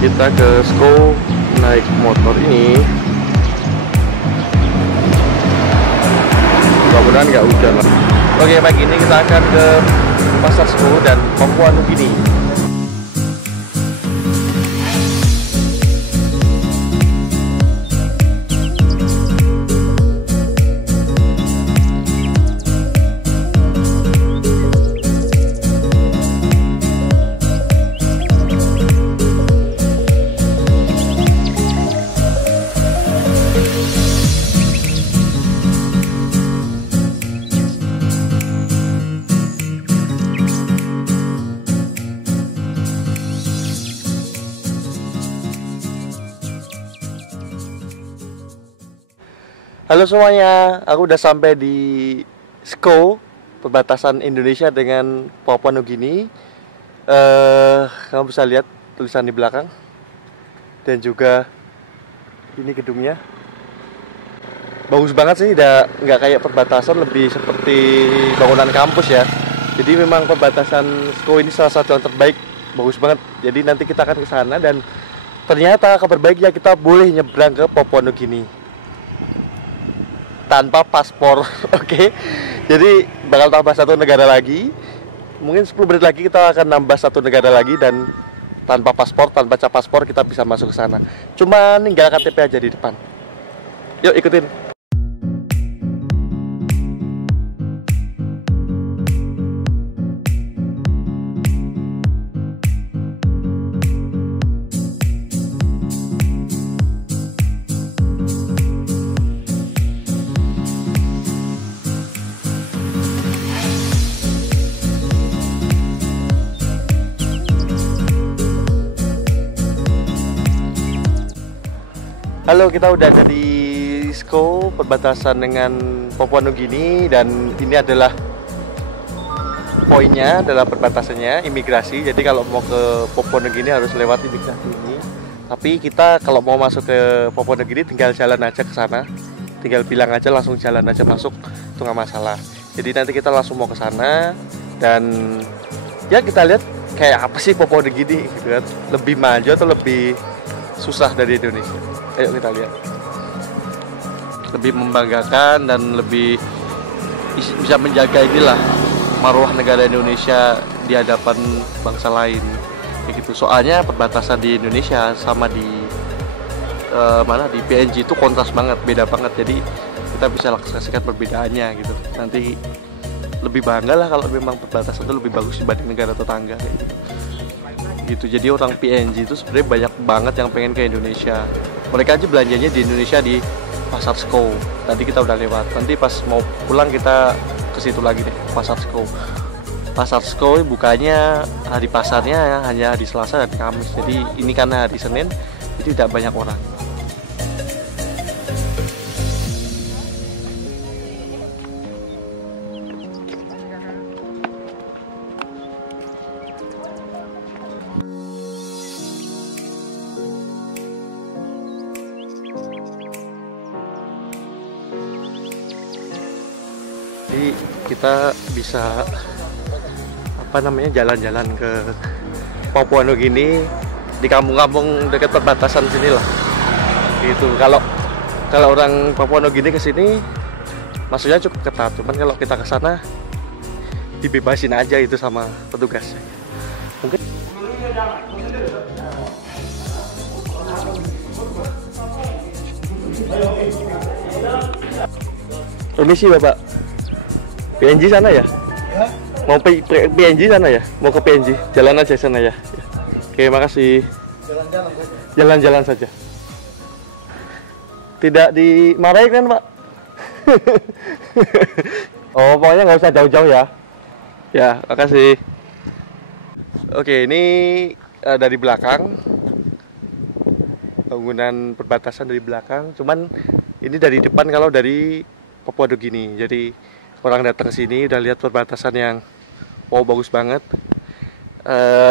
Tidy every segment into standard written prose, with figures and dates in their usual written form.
Kita ke Sko naik motor ini. Mudah-mudahan nggak hujan lah. Oke, pagi ini kita akan ke Pasar Sko dan Papua Nugini. Halo semuanya, aku udah sampai di Sko, perbatasan Indonesia dengan Papua Nugini. Kamu bisa lihat tulisan di belakang, dan juga ini gedungnya. Bagus banget sih, nggak kayak perbatasan, lebih seperti bangunan kampus ya. Jadi memang perbatasan Sko ini salah satu yang terbaik, bagus banget. Jadi nanti kita akan ke sana dan ternyata kabar baiknya kita boleh nyebrang ke Papua Nugini tanpa paspor. Oke. Jadi bakal tambah satu negara lagi. Mungkin 10 menit lagi kita akan nambah satu negara lagi, dan tanpa paspor, tanpa cap paspor kita bisa masuk ke sana. Cuma tinggal KTP aja di depan. Yuk ikutin. Halo, kita udah ada di Sko, perbatasan dengan Papua Nugini, dan ini adalah poinnya, adalah perbatasannya, imigrasi. Jadi kalau mau ke Papua Nugini harus lewat imigrasi ini. Tapi kita kalau mau masuk ke Papua Nugini tinggal jalan aja ke sana. Tinggal bilang aja, langsung jalan aja masuk, itu nggak masalah. Jadi nanti kita langsung mau ke sana, dan ya kita lihat kayak apa sih Papua Nugini gitu kan. Lebih maju atau lebih susah dari Indonesia? Ayo kita lihat. Lebih membanggakan dan lebih bisa menjaga inilah marwah negara Indonesia di hadapan bangsa lain kayak gitu. Soalnya perbatasan di Indonesia sama di di PNG itu kontras banget, beda banget. Jadi kita bisa saksikan perbedaannya gitu. Nanti lebih bangga lah kalau memang perbatasan itu lebih bagus dibanding negara tetangga kayak gitu. Jadi orang PNG itu sebenarnya banyak banget yang pengen ke Indonesia. Mereka aja belanjanya di Indonesia di Pasar Sko. Tadi kita udah lewat. Nanti pas mau pulang kita ke situ lagi deh, Pasar Sko. Pasar Sko bukanya hari pasarnya hanya hari Selasa dan Kamis. Jadi ini karena hari Senin, itu tidak banyak orang. Jadi kita bisa jalan-jalan ke Papua Nugini di kampung-kampung dekat perbatasan sini lah. Gitu. Kalau orang Papua Nugini ke sini maksudnya cukup ketat, cuman kalau kita ke sana dibebasin aja itu sama petugasnya. Mungkin permisi Bapak. PNG sana ya? Ya. Mau PNG sana ya? Mau ke PNG? Jalan aja sana ya? Oke, makasih. Jalan-jalan saja. Tidak dimarahin kan Pak? Oh, pokoknya nggak usah jauh-jauh ya? Ya, makasih. Oke, ini dari belakang. Bangunan perbatasan dari belakang. Cuman ini dari depan kalau dari Papua Nugini. Jadi orang datang ke sini udah lihat perbatasan yang wow, bagus banget.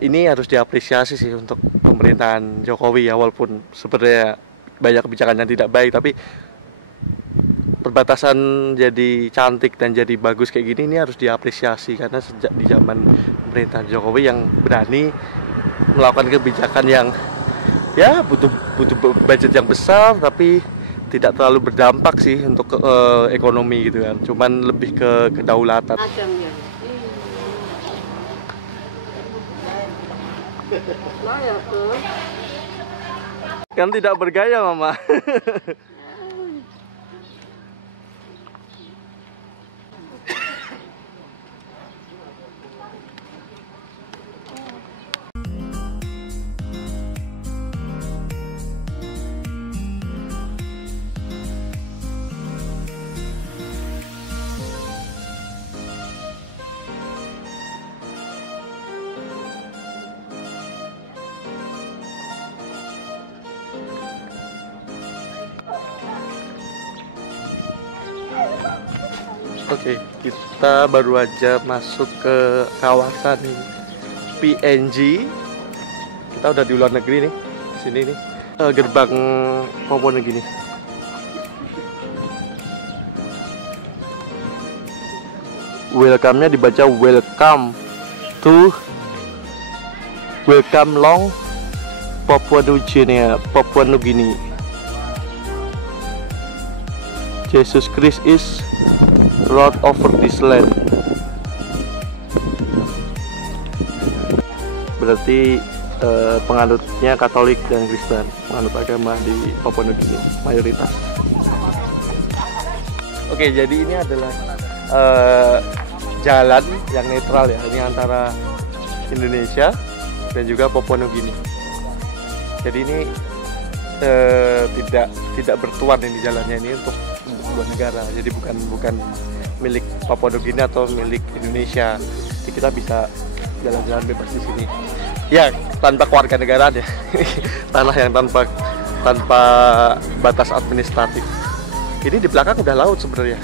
Ini harus diapresiasi sih untuk pemerintahan Jokowi ya, walaupun sebenarnya banyak kebijakan yang tidak baik, tapi perbatasan jadi cantik dan jadi bagus kayak gini ini harus diapresiasi, karena sejak di zaman pemerintahan Jokowi yang berani melakukan kebijakan yang ya butuh butuh budget yang besar, tapi tidak terlalu berdampak sih untuk ekonomi gitu kan. Cuman lebih ke kedaulatan. Kan tidak bergaya, Mama. Oke, kita baru aja masuk ke kawasan PNG. Kita udah di luar negeri nih, sini nih, gerbang Papua Nugini. Welcome-nya dibaca welcome long Papua Nugini. Jesus Christ is Lord over this land. Berarti penganutnya Katolik dan Kristen, penganut agama di Papua Nugini mayoritas. Oke, jadi ini adalah jalan yang netral ya, ini antara Indonesia dan juga Papua Nugini. Jadi ini tidak bertuan ini jalannya, ini untuk dua negara. Jadi bukan milik Papua Nugini atau milik Indonesia. Jadi kita bisa jalan-jalan bebas di sini. Ya, tanpa kewarganegaraan ya. Tanah yang tanpa batas administratif. Ini di belakang udah laut sebenarnya.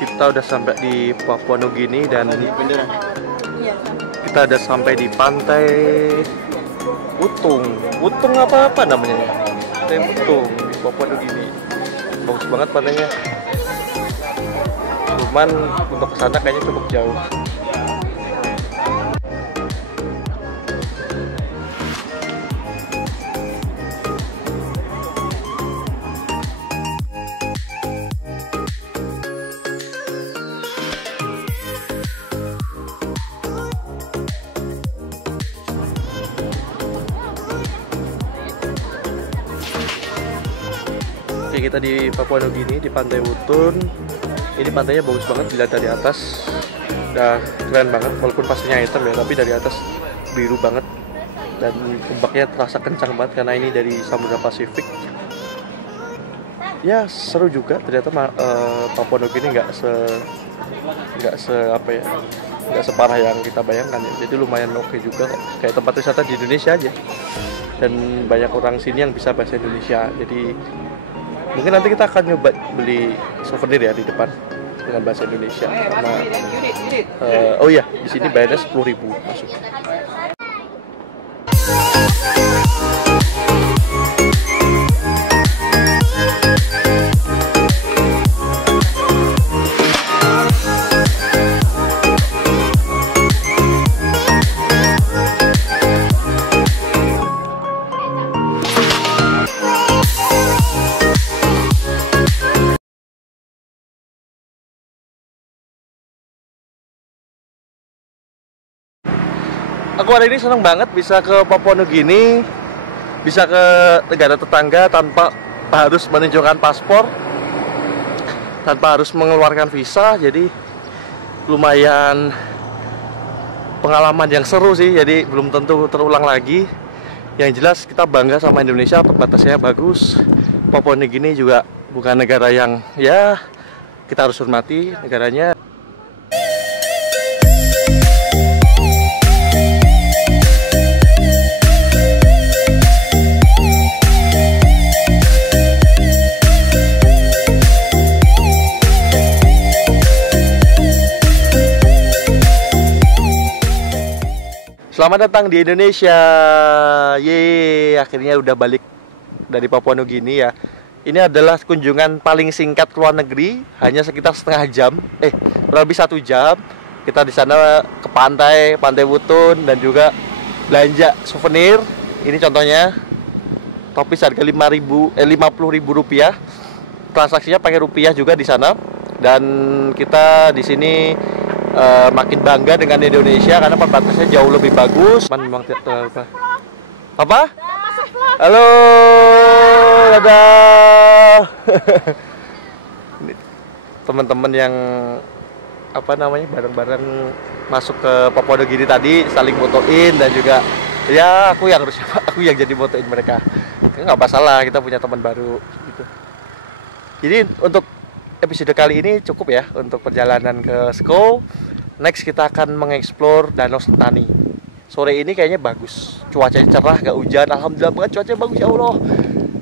Kita udah sampai di Papua Nugini dan kita udah sampai di pantai Utung apa namanya ya? Pantai Utung di Papua Nugini. Bagus banget pantainya. Cuman untuk kesana kayaknya cukup jauh. Oke, kita di Papua Nugini di Pantai Utun. Ini pantainya bagus banget dilihat dari atas. Udah keren banget walaupun pasirnya hitam ya, tapi dari atas biru banget dan ombaknya terasa kencang banget karena ini dari Samudra Pasifik. Ya, seru juga ternyata Papua Nugini nggak separah yang kita bayangkan ya. Jadi lumayan oke juga kok. Kayak tempat wisata di Indonesia aja. Dan banyak orang sini yang bisa bahasa Indonesia. Jadi mungkin nanti kita akan nyoba beli souvenir ya di depan dengan bahasa Indonesia. Sama, oh iya, di sini bayarnya 10.000 masuk. Aku hari ini senang banget bisa ke Papua Nugini, bisa ke negara tetangga tanpa harus menunjukkan paspor, tanpa harus mengeluarkan visa. Jadi lumayan pengalaman yang seru sih, jadi belum tentu terulang lagi. Yang jelas kita bangga sama Indonesia, perbatasannya bagus. Papua Nugini juga bukan negara yang ya kita harus hormati negaranya. Selamat datang di Indonesia. Yeay, akhirnya udah balik dari Papua Nugini ya. Ini adalah kunjungan paling singkat ke luar negeri, hanya sekitar setengah jam. Kurang lebih 1 jam. Kita di sana ke pantai, Pantai Wutun, dan juga belanja souvenir. Ini contohnya topis harga 50.000 rupiah. Transaksinya pakai rupiah juga di sana. Dan kita di sini makin bangga dengan Indonesia karena perbatasannya jauh lebih bagus. Memang apa? Halo, dadah. Ini teman-teman yang bareng-bareng masuk ke Papua Nugini tadi saling fotoin, dan juga ya aku yang jadi fotoin mereka. Nggak masalah, kita punya teman baru gitu. Jadi untuk episode kali ini cukup ya untuk perjalanan ke Seko. Next kita akan mengeksplor Danau Sentani. Sore ini kayaknya bagus, cuacanya cerah, gak hujan. Alhamdulillah banget, cuacanya bagus ya Allah.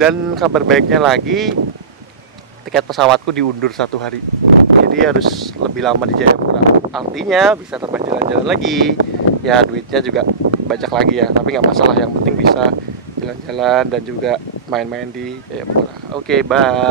Dan kabar baiknya lagi, tiket pesawatku diundur 1 hari. Jadi harus lebih lama di Jayapura. Artinya bisa terbang jalan-jalan lagi. Ya duitnya juga banyak lagi ya, tapi nggak masalah. Yang penting bisa jalan-jalan dan juga main-main di Jayapura. Oke, bye.